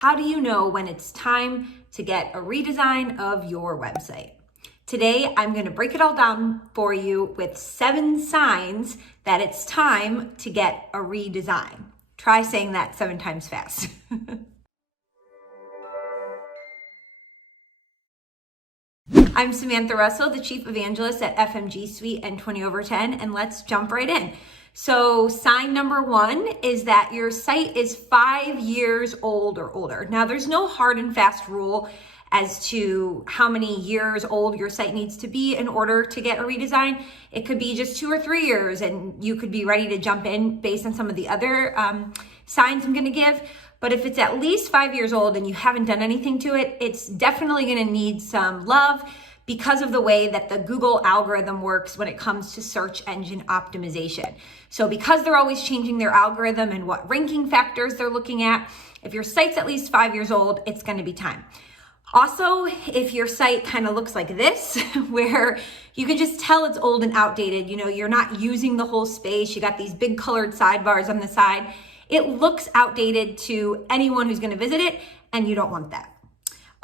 How do you know when it's time to get a redesign of your website? Today, I'm going to break it all down for you with 7 signs that it's time to get a redesign. Try saying that 7 times fast. I'm Samantha Russell, the Chief Evangelist at FMG Suite and 20 over 10, and let's jump right in. So sign number 1 is that your site is 5 years old or older. Now, there's no hard and fast rule as to how many years old your site needs to be in order to get a redesign. It could be just 2 or 3 years, and you could be ready to jump in based on some of the other signs I'm gonna give. But if it's at least 5 years old and you haven't done anything to it, it's definitely gonna need some love because of the way that the Google algorithm works when it comes to search engine optimization. So because they're always changing their algorithm and what ranking factors they're looking at, if your site's at least 5 years old, it's gonna be time. Also, if your site kind of looks like this, where you can just tell it's old and outdated, you're not using the whole space, you got these big colored sidebars on the side, it looks outdated to anyone who's gonna visit it, and you don't want that.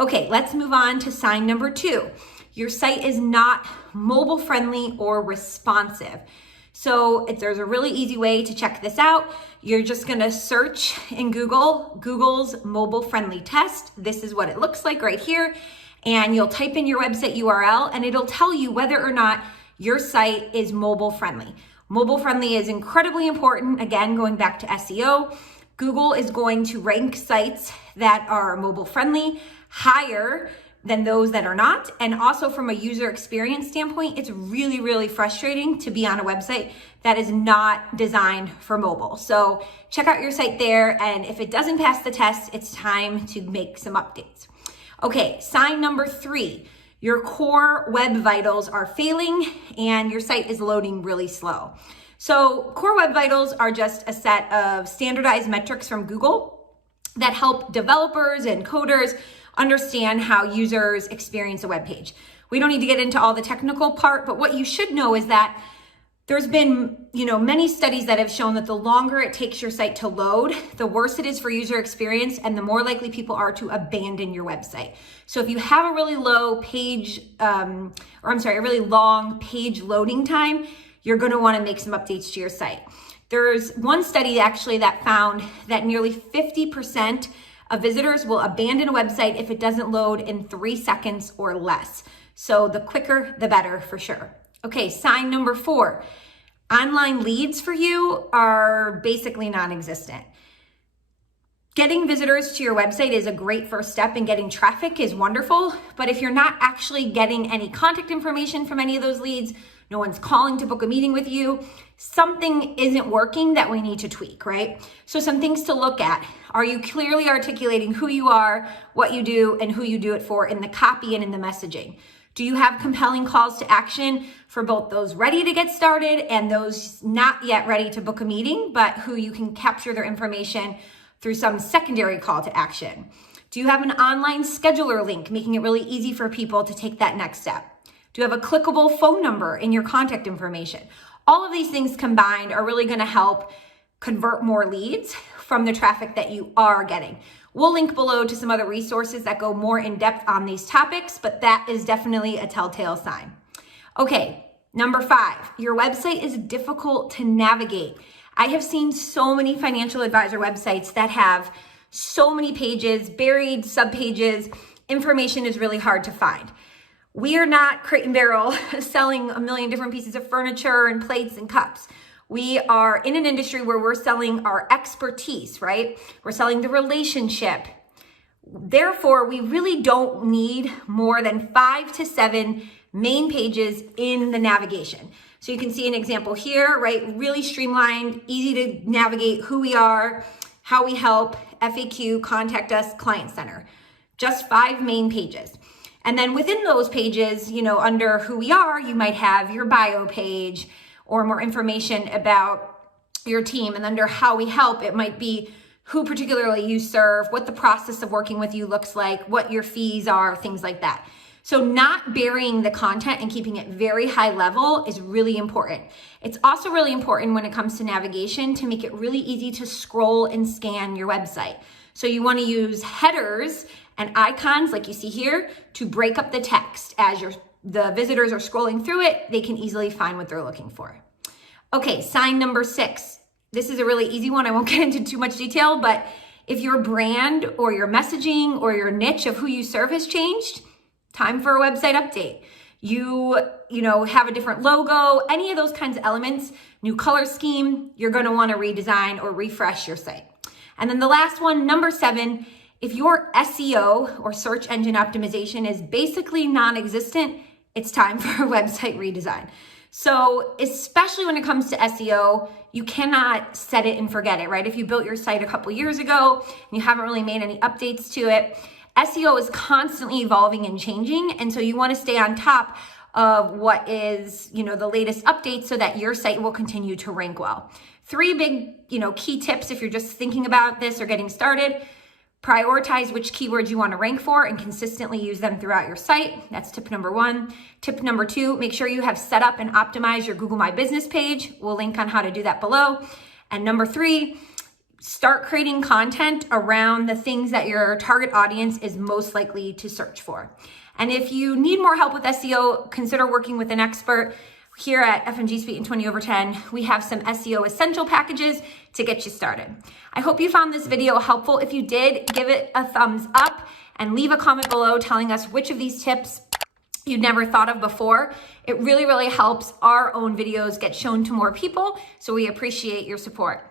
Okay, let's move on to sign number 2. Your site is not mobile friendly or responsive. So there's a really easy way to check this out. You're just gonna search in Google's mobile friendly test. This is what it looks like right here. And you'll type in your website URL and it'll tell you whether or not your site is mobile friendly. Mobile friendly is incredibly important. Again, going back to SEO, Google is going to rank sites that are mobile friendly higher than those that are not. And also from a user experience standpoint, it's really, really frustrating to be on a website that is not designed for mobile. So check out your site there. And if it doesn't pass the test, it's time to make some updates. Okay, sign number 3, your core web vitals are failing and your site is loading really slow. So core web vitals are just a set of standardized metrics from Google that help developers and coders understand how users experience a web page. We don't need to get into all the technical part, but what you should know is that there's been, many studies that have shown that the longer it takes your site to load, the worse it is for user experience and the more likely people are to abandon your website. So if you have a really low page, a really long page loading time, you're gonna wanna make some updates to your site. There's one study actually that found that nearly 50% of visitors will abandon a website if it doesn't load in 3 seconds or less. So the quicker, the better for sure. Okay, sign number 4. Online leads for you are basically non-existent. Getting visitors to your website is a great first step, and getting traffic is wonderful. But if you're not actually getting any contact information from any of those leads, no one's calling to book a meeting with you, something isn't working that we need to tweak, right? So some things to look at. Are you clearly articulating who you are, what you do, and who you do it for in the copy and in the messaging? Do you have compelling calls to action for both those ready to get started and those not yet ready to book a meeting, but who you can capture their information through some secondary call to action? Do you have an online scheduler link, making it really easy for people to take that next step? Do you have a clickable phone number in your contact information? All of these things combined are really gonna help convert more leads from the traffic that you are getting. We'll link below to some other resources that go more in depth on these topics, but that is definitely a telltale sign. Okay, number 5, your website is difficult to navigate. I have seen so many financial advisor websites that have so many pages, buried subpages, information is really hard to find. We are not Crate and Barrel selling a million different pieces of furniture and plates and cups. We are in an industry where we're selling our expertise, right? We're selling the relationship. Therefore, we really don't need more than 5 to 7 main pages in the navigation. So you can see an example here, right? Really streamlined, easy to navigate who we are, how we help, FAQ, contact us, client center. Just 5 main pages. And then within those pages, under who we are, you might have your bio page or more information about your team. And under how we help, it might be who particularly you serve, what the process of working with you looks like, what your fees are, things like that. So not burying the content and keeping it very high level is really important. It's also really important when it comes to navigation to make it really easy to scroll and scan your website. So you want to use headers and icons like you see here to break up the text. As the visitors are scrolling through it, they can easily find what they're looking for. Okay, sign number 6. This is a really easy one. I won't get into too much detail, but if your brand or your messaging or your niche of who you serve has changed, time for a website update. You have a different logo, any of those kinds of elements, new color scheme, you're going to want to redesign or refresh your site. And then the last one, number 7, if your SEO or search engine optimization is basically non-existent, it's time for a website redesign. So especially when it comes to SEO, you cannot set it and forget it, right? If you built your site a couple years ago and you haven't really made any updates to it, SEO is constantly evolving and changing. And so you want to stay on top of what is, the latest updates so that your site will continue to rank well. 3 big, key tips if you're just thinking about this or getting started. Prioritize which keywords you want to rank for and consistently use them throughout your site. That's tip number 1. Tip number 2, make sure you have set up and optimized your Google My Business page. We'll link on how to do that below. And number 3, start creating content around the things that your target audience is most likely to search for. And if you need more help with SEO, consider working with an expert. Here at FMG Suite and 20/10, we have some SEO essential packages to get you started. I hope you found this video helpful. If you did, give it a thumbs up and leave a comment below telling us which of these tips you'd never thought of before. It really, really helps our own videos get shown to more people, so we appreciate your support.